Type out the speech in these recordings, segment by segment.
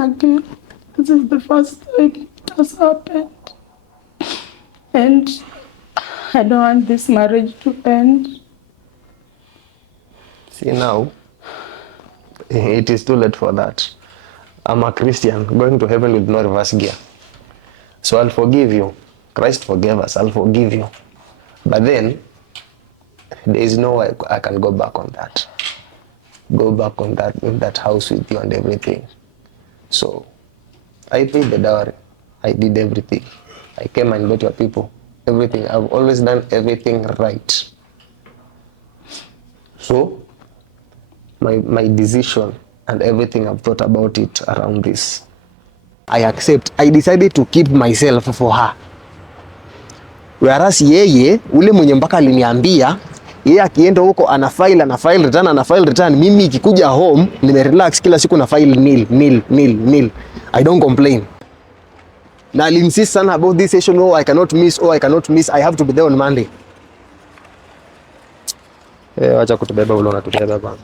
born again. This is the first time it has happened. And I don't want this marriage to end. See now, it is too late for that. I'm a Christian, going to heaven with no reverse gear. So I'll forgive you. Christ forgave us, I'll forgive you. But then, there is no way I can go back on that. Go back on that, in that house with you and everything. So, I paid the dowry. I did everything. I came and met your people. Everything. I've always done everything right. So, my decision and everything I've thought about it around this, I accept. I decided to keep myself for her. Whereas yeye, ule mwenye mpaka aliniambia, yeye akienda huko ana file return, mimi ikikuja home, nimerelax kila siku na file nil. I don't complain. Na alinsist sana about this session, I cannot miss, I have to be there on Monday. Wacha kutubeba ule unatubeba bana.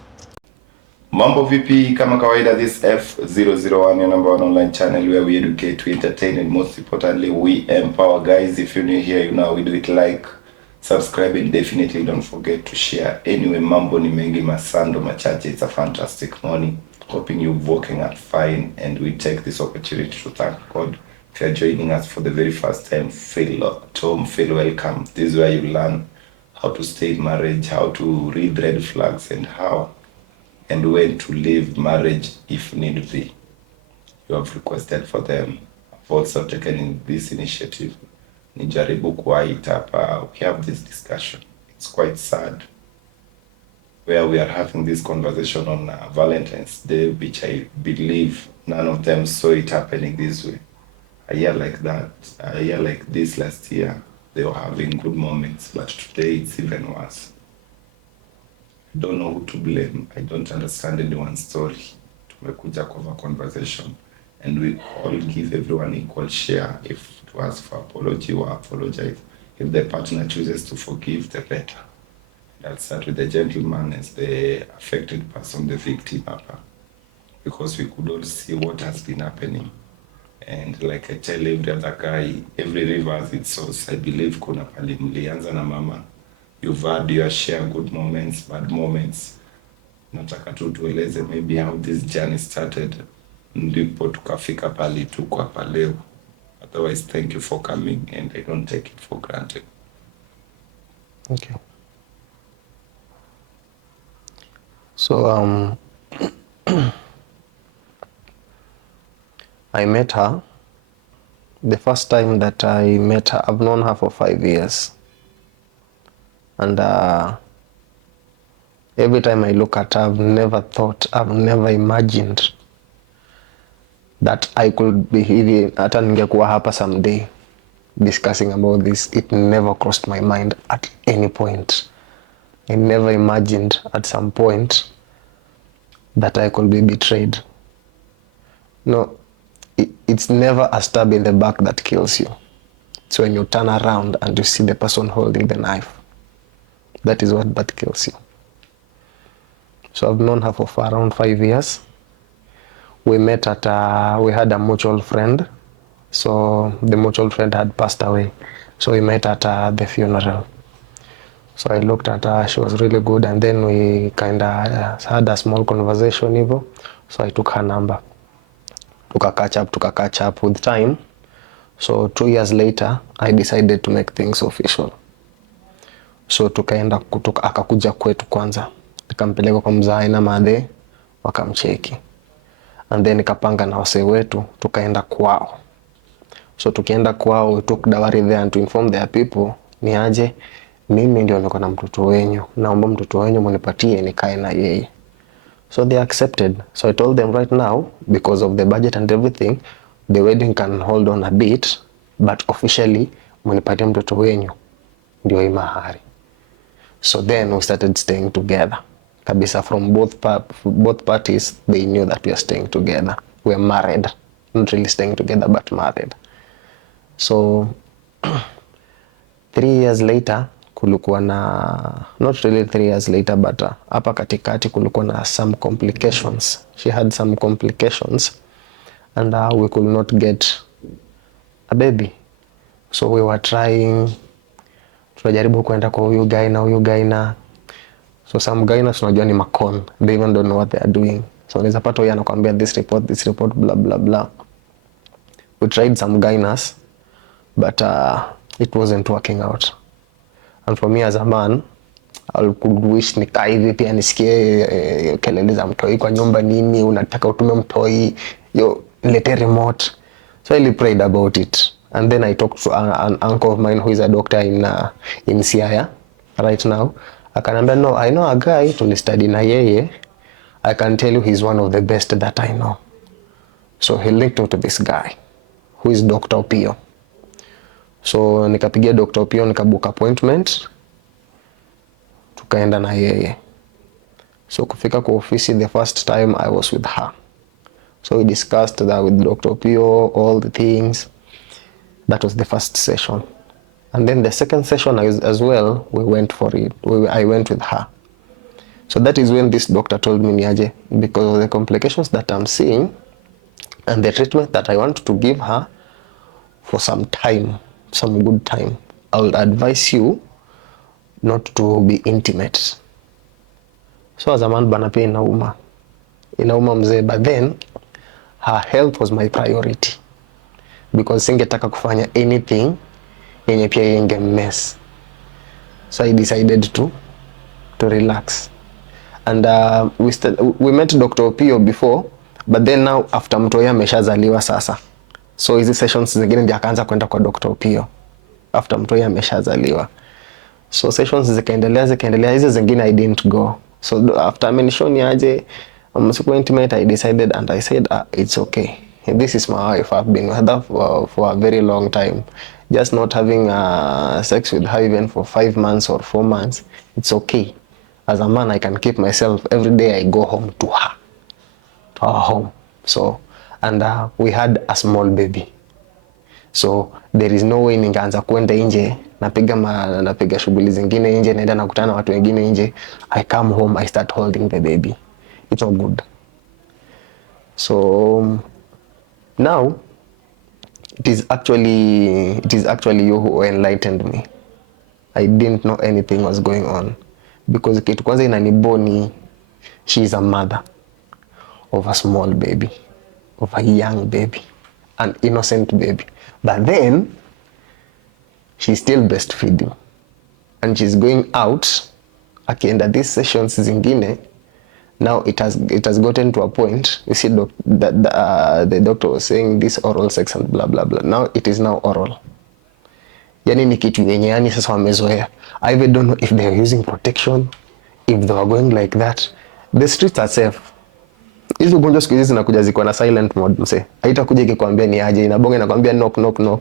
Mambo vipi, kama kawaida, this F001, your number one online channel where we educate, we entertain, and most importantly, we empower. Guys, if you're new here, you know we do it. Like, subscribe, and definitely don't forget to share. Anyway, mambo ni mengi, masando machache. It's a fantastic morning. Hoping you're working out fine, and we take this opportunity to thank God. If you're joining us for the very first time, feel at home, feel welcome. This is where you learn how to stay in marriage, how to read red flags, and how and when to leave marriage if need be. You have requested for them. I've also taken in this initiative. Nijaribu kuwaita hapa. We have this discussion. It's quite sad, where we are having this conversation on Valentine's Day, which I believe none of them saw it happening this way. A year like that, a year like this last year, they were having good moments, but today it's even worse. Don't know who to blame. I don't understand anyone's story. Tumekuja cover conversation, and we all give everyone equal share. If it was for apology, we apologize. If the partner chooses to forgive, the better. I'll start with the gentleman as the affected person, the victim, because we could all see what has been happening. And like I tell every other guy, every river has its source. I believe kuna pali mlianza na mama. You've had your share, good moments, bad moments. Nataka tu tueleze maybe how this journey started, ndipo tukafika pali tuko hapa leo. Otherwise, thank you for coming, and I don't take it for granted. Okay. So I met her. The first time that I met her, I've known her for 5 years. And every time I look at her, I've never imagined that I could be here, hata ningekuwa hapa someday discussing about this. It never crossed my mind at any point. I never imagined at some point that I could be betrayed. No, it's never a stab in the back that kills you. It's when you turn around and you see the person holding the knife. That is what that kills you. So I've known her for around 5 years. We met at, we had a mutual friend. So the mutual friend had passed away. So we met at the funeral. So I looked at her, she was really good. And then we kind of had a small conversation even. So I took her number. Tuka catch up with time. So 2 years later, I decided to make things official. So tukaenda akakuja kwetu kwanza. Nikampeleka kwa mzae na madhe, wakamcheki. And then nikapanga na wase wetu, tukaenda kwao. So tukienda kwao, we took dowry there and to inform their people, ni aje, mimi ndio niko na mtoto wenyu. Naomba mtoto wenyu munipatie nikae na yeye. So they accepted. So I told them right now, because of the budget and everything, the wedding can hold on a bit, but officially, munipatie mtoto wenyu, ndio hii mahari. So then we started staying together. Kabisa, from both parties, they knew that we are staying together. We are married. Not really staying together, but married. So 3 years later, kulikuwa na, not really 3 years later, but hapa katikati kulikuwa na some complications. She had some complications. and we could not get a baby. So we were trying, tunajaribu kwenda kwa huyu guy na so some guys unajua ni makon, they even don't know what they are doing. So unaweza pata huyu anakuambia this report blah blah blah. We tried some guys but it wasn't working out. And for me as a man, I could wish nikai hivi pia nisikie kelele za mtoi kwa nyumba nini, unataka utume mtoi, yo lete remote. So I prayed about it. And then I talked to an uncle of mine who is a doctor in Siaya right now. Akanambia, no, I know a guy to study na yeye. I can tell you he's one of the best that I know. So he linked me to this guy who is Dr. Opio. So nikapigia Dr. Opio, nikabook appointment, tukaenda na yeye. So kufika kwa ofisi, the first time I was with her. So we discussed that with Dr. Opio, all the things. That was the first session. And then the second session as well, we went for it. I went with her. So that is when this doctor told me, niaje, because of the complications that I'm seeing and the treatment that I want to give her for some time, some good time, I would advise you not to be intimate. So as a man, bana pia inauma mzee, but then her health was my priority because singetaka kufanya anything yenye pia yenge mess. So I decided to relax. And we met Dr. Opio before, but then now after mtoya ameshazaliwa sasa. So hizi sessions zingine ndio akaanza kwenda kwa Dr. Opio after mtoya ameshazaliwa. So sessions zikaendelea, hizi zingine I didn't go. So after amenishoni aje msiku intimate, I decided and I said it's okay. This is my wife. I've been with her for a very long time. Just not having sex with her even for 5 months or 4 months, it's okay. As a man, I can keep myself. Every day I go home to her, to our home. So, and we had a small baby. So there is no way ningeanza kwenda nje, napiga shughuli zingine nje, naenda nakutana watu wengine nje. I come home, I start holding the baby. It's all good. So now it is actually you who enlightened me. I didn't know anything was going on because kitu kwanza inaniboni, she is a mother of a small baby, of a young baby, an innocent baby. But then she's still breastfeeding and she's going out akienda these sessions zingine. Now it has gotten to a point, you see that the doctor was saying this oral sex and blah blah blah. Now it is now oral. Yani ni kitu yenye yani sasa wamezoea. I even don't know if they are using protection, if they are going like that. The streets are safe. Hizo ugonjwa siku hizi zinakuja ziko na silent mode mse. Haitakuja ikikwambia ni aje, inabonga inakwambia knock knock knock.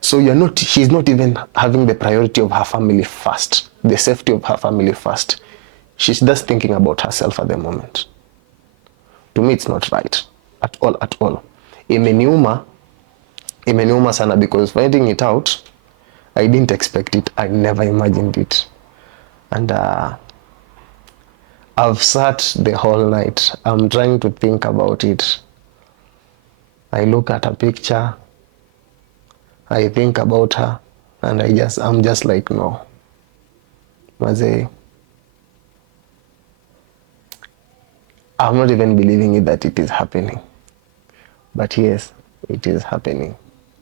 So she's not even having the priority of her family first, the safety of her family first. She's just thinking about herself at the moment. To me, it's not right at all. Imeniuma sana because finding it out, I didn't expect it. I never imagined it. And I've sat the whole night. I'm trying to think about it. I look at a picture, I think about her, and I'm just like, no. Maze, I'm not even believing it that it is happening. But yes, it is happening.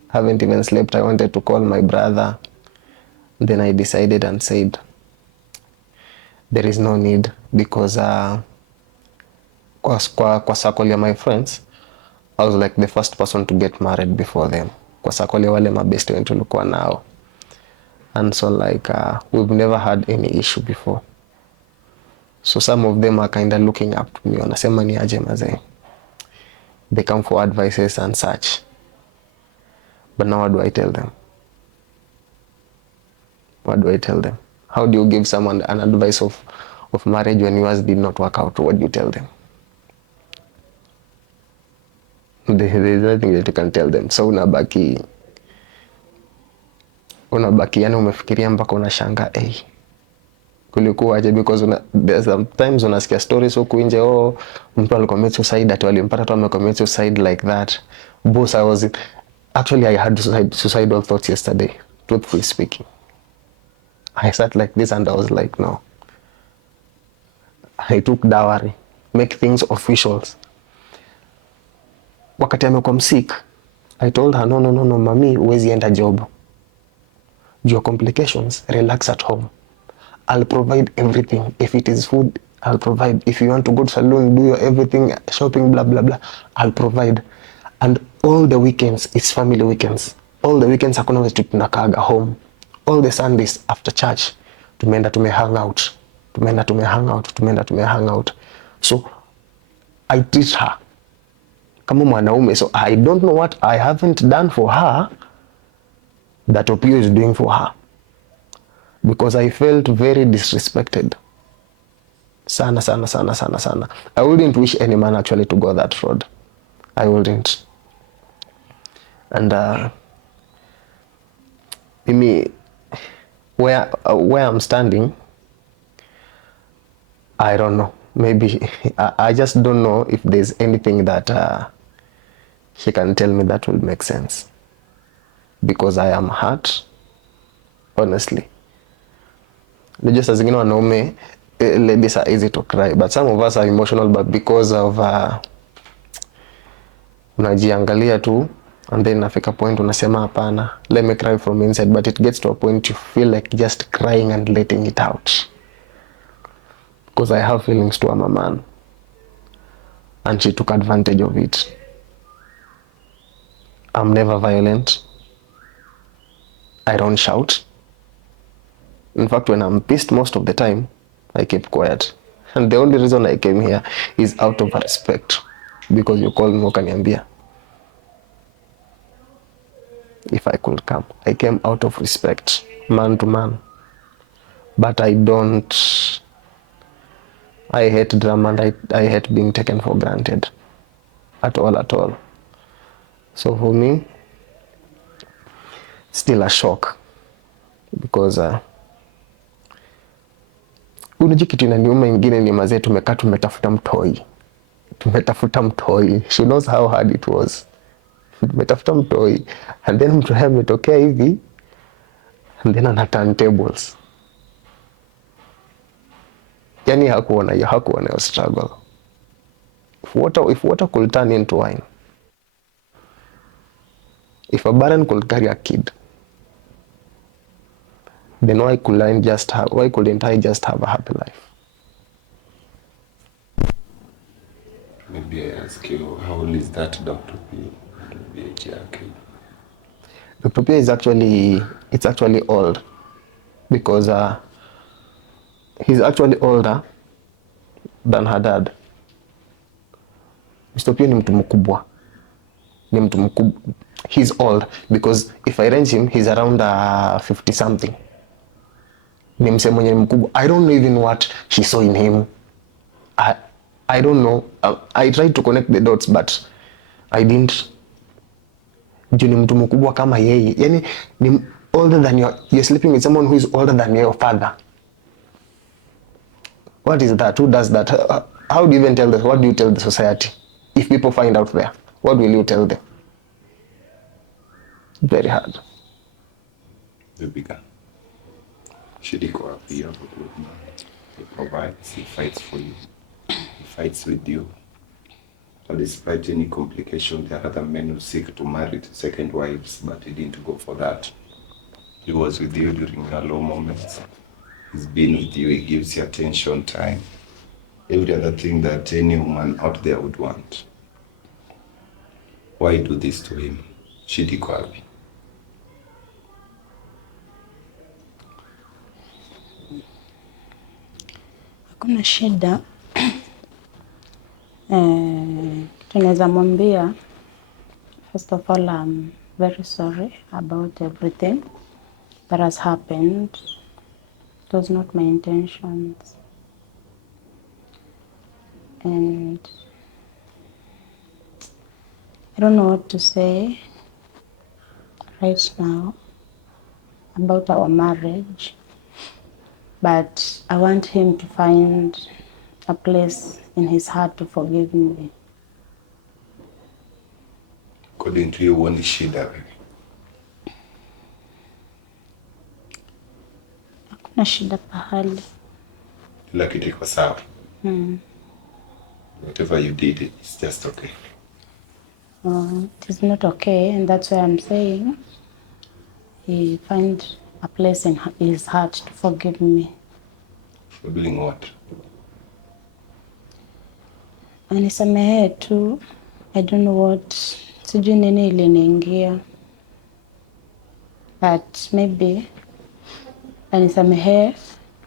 Haven't even slept. I wanted to call my brother. Then I decided and said, there is no need because kwa circle ya my friends, I was like the first person to get married before them. Kwa circle ya wale mabeste wenye tulikuwa nao. And so like we've never had any issue before. So some of them are kind of looking up to me. Wanasema ni aje mazee. They come for advices and such. But now what do I tell them? What do I tell them? How do you give someone an advice of marriage when yours did not work out? What do you tell them? There is nothing that you can tell them. So unabaki yani umefikiria mpaka unashanga kulikuwaje, because there's sometimes unasikia stories huku nje, oh, mtu alicommit suicide, ati walimpata tu amecommit suicide like that. Boss, actually I had suicidal thoughts yesterday, truthfully speaking. I sat like this and I was like, no. I took dowry, make things officials. Wakati amekuwa sick, I told her, no, mami, huwezi enda job. Your complications, relax at home. I'll provide everything. If it is food, I'll provide. If you want to go to salon, do your everything, shopping, blah, blah, blah, I'll provide. And all the weekends, it's family weekends. All the weekends, hakuna wetu tunakaga home. All the Sundays after church, tumeenda hang out. So I teach her kama mwanaume. So I don't know what I haven't done for her that Opio is doing for her, because I felt very disrespected. Sana. I wouldn't wish any man actually to go that road. I wouldn't. And mimi, where I'm standing, I don't know. Maybe I just don't know if there's anything that she can tell me that will make sense, because I am hurt, honestly. Just as zingine wanaume, ladies are easy to cry, but some of us are emotional, but because of unajiangalia tu, and then nafika point unasema hapana, let me cry from inside, but it gets to a point you feel like just crying and letting it out. Because I have feelings to a man, and she took advantage of it. I'm never violent. I don't shout. In fact, when I'm pissed most of the time, I keep quiet. And the only reason I came here is out of respect, because you called me ukaniambia if I could come. I came out of respect, man to man. But I hate drama, and I hate being taken for granted. At all. So for me, still a shock, because unajua kitu inaniuma ingine ni mazee, tumetafuta mtoi. She knows how hard it was. Tumetafuta mtoi, and then mtu haya ametokea hivi, and then ana turn tables. Yani hakuona hiyo struggle. If water could turn into wine, if a barren could carry a kid, then why couldn't I just have a happy life? Maybe I ask you, how old is that Dr. P? Dr. P is actually old, because he's actually older than her dad. Mr. P ni mtu mkubwa. He's old, because if I range him, he's around 50 something. Ni msee mwenye mkubwa. I don't know even what she saw in him. I don't know. I tried to connect the dots, but I didn't. Juu ni mtu mkubwa kama yeye. Yani ni older than you're sleeping with someone who is older than your father. What is that? Who does that? How do you even tell this? What do you tell the society? If people find out there, what will you tell them? Very hard. The bigger. Shidiko up here, he provides, he fights for you, he fights with you. But despite any complication, there are other men who seek to marry second wives, but he didn't go for that. He was with you during your low moments. He's been with you, he gives you attention, time, every other thing that any woman out there would want. Why do this to him? Shidiko happy. Hakuna shida. Tunaweza mwambia, first of all, I'm very sorry about everything that has happened. It was not my intentions. And I don't know what to say right now about our marriage. but I want him to find a place in his heart to forgive me. According to you, huoni shida wewe? Hakuna shida pahali. Kila kitu iko sawa. Whatever you did, it's just okay. It is not okay, and that's why I'm saying he find a place in his heart to forgive me. For doing what? Anisamehe tu. I don't know what, sijui nini iliniingia, but maybe anisamehe.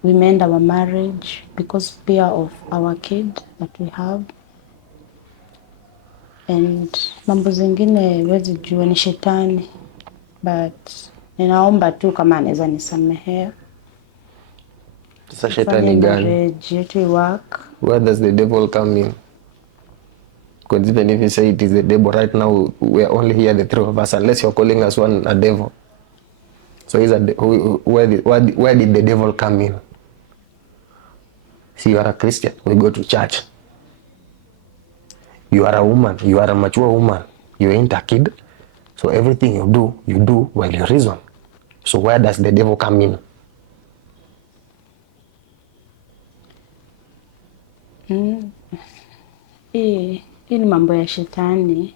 We mend our marriage because fear of our kid that we have, and mambo zingine wezi jua ni shetani, but ninaomba tu kama anaweza nisamehea. Sasa shetani gani? Marriage yetu work. Where does the devil come in? Because even if you say it is the devil, right now we are only here, the three of us, unless you're calling us one a devil. So where did the devil come in? See, you are a Christian, we go to church. You are a woman, you are a mature woman, you ain't a kid. So everything you do while you reason. So where does the devil come in? Hii ni mambo ya shetani.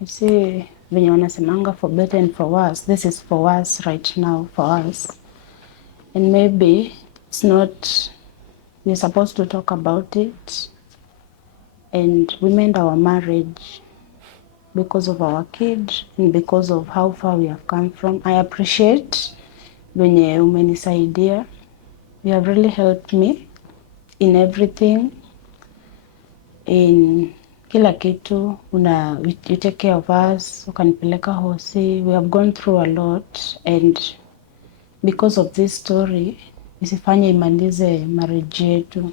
You see, venye wanasemanga for better and for worse. This is for worse right now, for us. And maybe it's not, we're supposed to talk about it. And we mend our marriage because of our kid and because of how far we have come from. I appreciate venye umenisaidia. You have really helped me in everything. In kila kitu, you take care of us, ukanipeleka hosi. We have gone through a lot, and because of this story, isifanye imalize marriage yetu.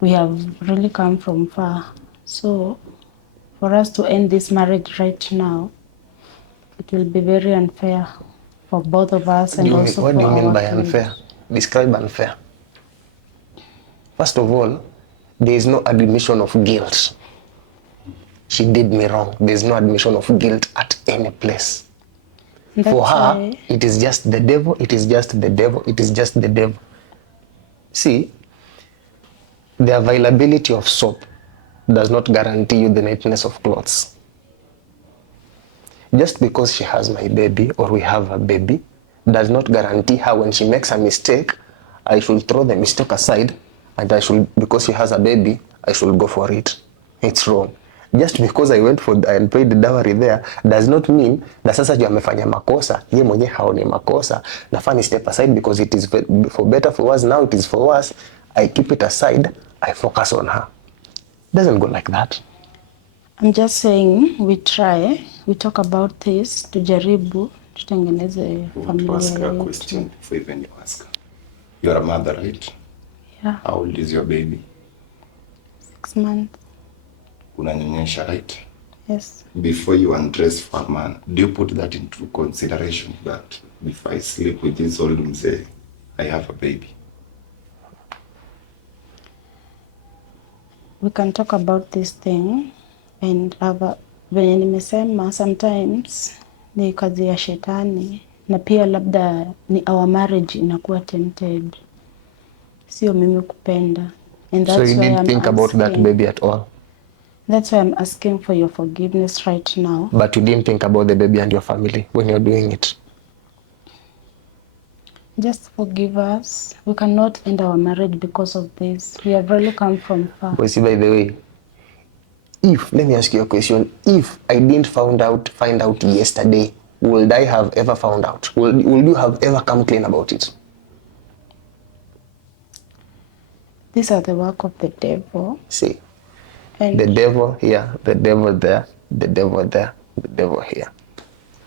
We have really come from far. So, for us to end this marriage right now, it will be very unfair for both of us and also What for do you mean our by kid. unfair? Describe unfair. First of all, there is no admission of guilt. She did me wrong. There is no admission of guilt at any place. For her, it is just the devil, it is just the devil, it is just the devil. See, the availability of soap does not guarantee you the neatness of clothes. Just because she has my baby or we have a baby does not guarantee her when she makes a mistake, I should throw the mistake aside and because she has a baby, I should go for it. It's wrong. Just because I went for and paid the dowry there does not mean that sasa juu amefanya makosa, ye mwenye haoni makosa, nafani step aside because it is for better for us, now it is for us, I keep it aside, I focus on her. Doesn't go like that. I'm just saying we try, we talk about this, tujaribu, tutengeneze familia To ask her a yetu. question before even you ask her. You are a mother, right? Yeah, How old is your baby? 6 months. Unanyonyesha, right? Yes. Before you undress for a man, do you put that into consideration that if I sleep with this old mzee, I have a baby? We can talk about this thing and venye nimesema sometimes ni kazi ya shetani na pia labda ni our marriage inakuwa tempted. Sio mimi kupenda. And that's So you why didn't think about that baby at all? That's why I'm asking for your forgiveness right now. But you didn't think about the baby and your family when you're doing it? Just forgive us. We cannot end our marriage because of this. We have really come from far. But see, by the way, let me ask you a question. If I didn't find out yesterday, would I have ever found out? Would you have ever come clean about it? These are the work of the devil. See, and the devil here, the devil there, the devil there, the devil here.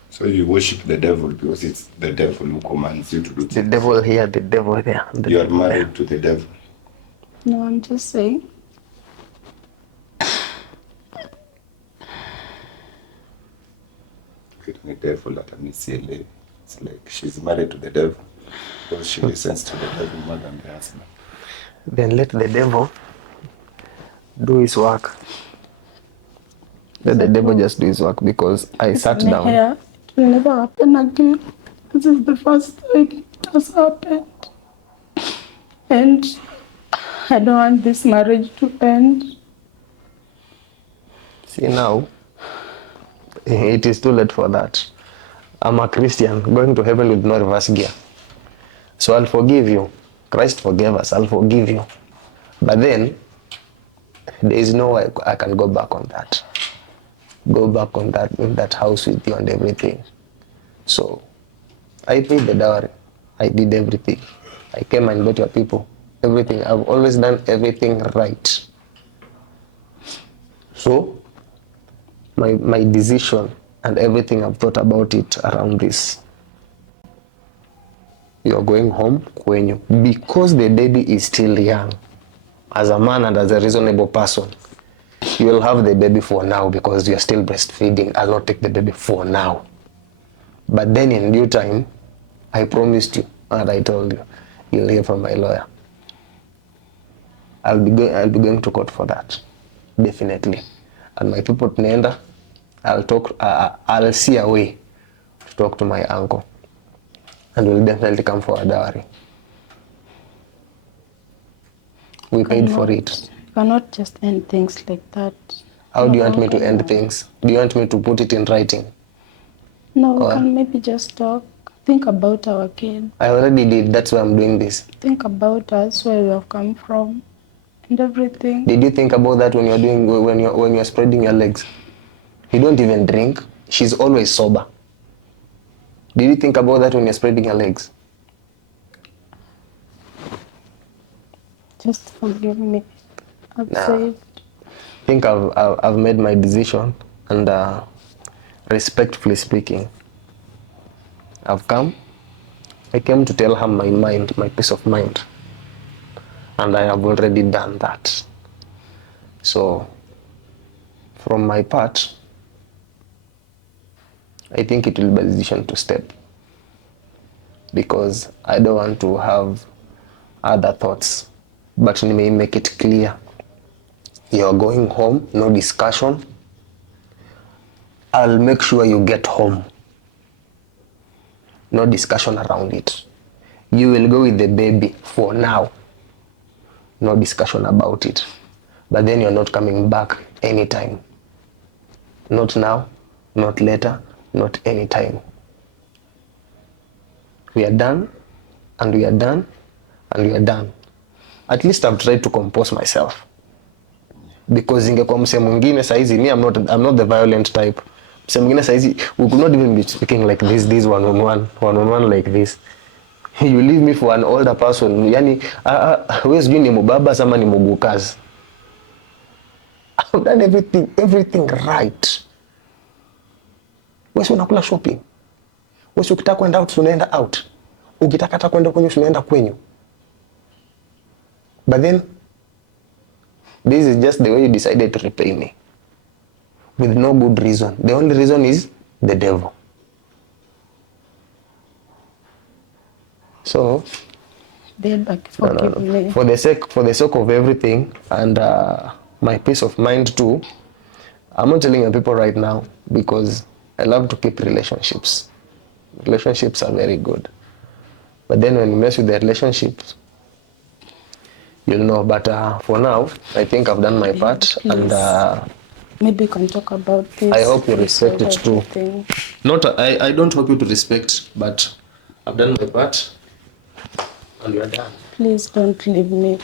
So you worship the devil because it's the devil who commands you to do things. The devil here, the devil there. You are married to the devil. No, I'm just saying. The devil that I miss. It's like she's married to the devil because she listens to the devil more than the husband. Then let the devil do his work. Let the devil just do his work, because I sat down. Here, it will never happen again. This is the first time it has happened. And I don't want this marriage to end. See, now, it is too late for that. I'm a Christian, going to heaven with no reverse gear. So I'll forgive you. Christ forgave us, I'll forgive you. But then, there is no way I can go back on that. Go back on that, in that house with you and everything. So, I paid the dowry. I did everything. I came and got your people. Everything. I've always done everything right. So, my decision and everything, I've thought about it around this. You're going home kwenyu, because the baby is still young. As a man and as a reasonable person, you will have the baby for now because you're still breastfeeding. I'll not take the baby for now. But then in due time, I promised you, and I told you, you'll hear from my lawyer. I'll be going to court for that, definitely. And my people tunaenda, I'll see a way to talk to my uncle, and we'll definitely come for a dowry. We paid for it. You cannot just end things like that. How do you want me to end things? Do you want me to put it in writing? No, we can maybe just talk. Think about our kid. I already did. That's why I'm doing this. Think about us, where we have come from, and everything. Did you think about that when you're spreading your legs? You don't even drink. She's always sober. Did you think about that when you're spreading your legs? Just forgive me. I've said. I think I've made my decision, and respectfully speaking, I've come. I came to tell her my mind, my peace of mind, and I have already done that. So, from my part, I think it will be a decision to step, because I don't want to have other thoughts. But let me make it clear. You're going home, no discussion. I'll make sure you get home. No discussion around it. You will go with the baby for now. No discussion about it. But then you're not coming back anytime. Not now, not later, not anytime. We are done, and we are done, and we are done. At least I've tried to compose myself. Because ingekuwa mse mwingine saizi, I'm not the violent type. Mse mwingine saizi, we could not even be speaking like this one-on-one like this. You leave me for an older person. Yani, wewe sijui ni mubaba sama ni mugukazi. I've done everything right. Wewe unakula shopping. Wewe ukitaka kwenda out, unaenda out. Ukitaka hata kwenda kwenye, unaenda kwenye. But then, this is just the way you decided to repay me. With no good reason. The only reason is the devil. So, Forgive me. For the sake of everything, and my peace of mind too, I'm not telling you people right now, because I love to keep relationships. Relationships are very good. But then when you mess with the relationships, you'll know. But for now, I think I've done my part. Please. And maybe you can talk about this. I hope you respect it too. I don't hope you to respect, but I've done my part, and we are done. Please don't leave me.